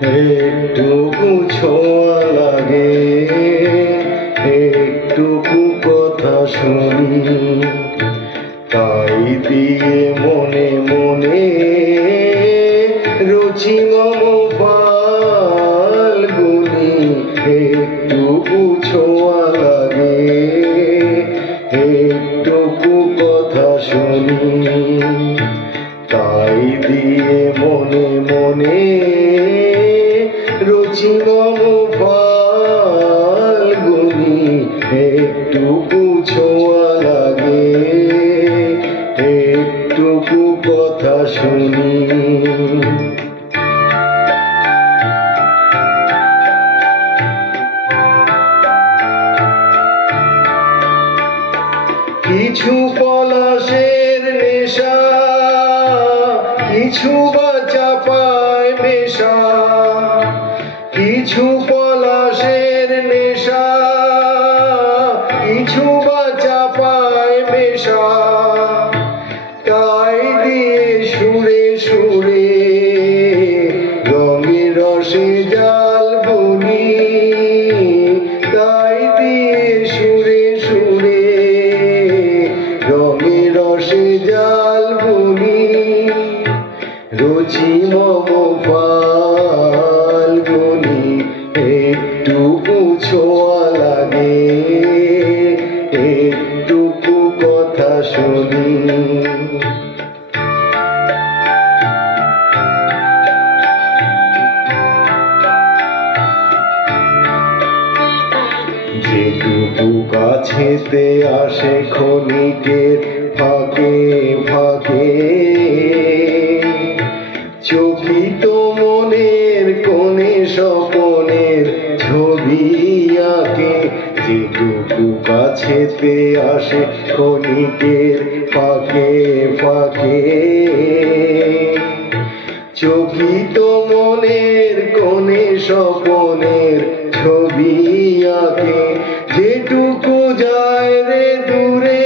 একটুকু ছোঁয়া লাগে, একটুকু কথা শুনি, তাই দিয়ে মনে মনে রুচি মম ফাল্গুনি। একটুকু ছোঁয়া লাগে, একটুকু কথা শুনি, তাই দিয়ে মনে মনে রুচি মম ফাল্গুনি। একটুকু ছোঁয়া লাগে, একটুকু কথা শুনি। কিছু পলাশের নেশা, কিছু বা চাপায় মেশা, কিছু পলাশের নেশা, কিছু বা চাপায় মেশা, তাই দিয়ে সুরে সুরে রঙে রসে জাল বুনি, তাই দিয়ে সুরে সুরে রঙে রসে জাল বুনি। রুচি মম ফাল্গুনি, একটুকু ছোঁয়া লাগে, একটুকু কথা শুনি। যেটুকু কাছেতে আসে ক্ষণিকের ফাঁকে ফাঁকে, চকিত মনের কোণে স্বপনের ছবি আঁকে। যেটুকু কাছেতে আসে ক্ষণিকের ফাঁকে ফাঁকে, চকিত মনের কোণে স্বপনের ছবি আঁকে। যেটুকু যায় রে দূরে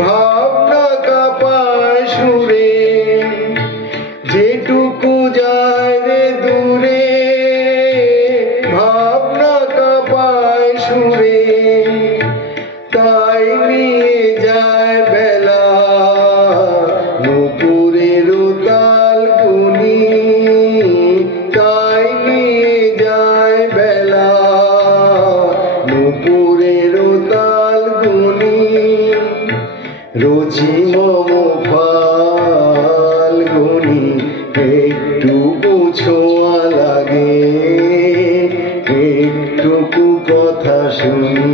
ভাবনা কাঁপায় সুরে, যেটুকু যায় রে দূরে ভাবনা কাঁপায় সুরে, তাই নিয়ে যায় বেলা নুপুরের তাল গুনি, তাই নিয়ে যায় বেলা নুপুরের তাল গুনি। রুচি মম ফাল্গুনি, একটুকু ছোঁয়া লাগে, একটুকু কথা শুনি,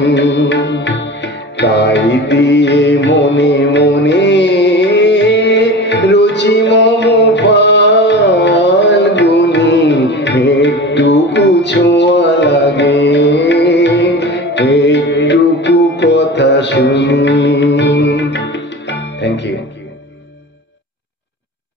তাই দিয়ে মনে মনে রুচি মম ফাল্গুনি। একটুকু ছোঁয়া লাগে, একটুকু কথা শুনি।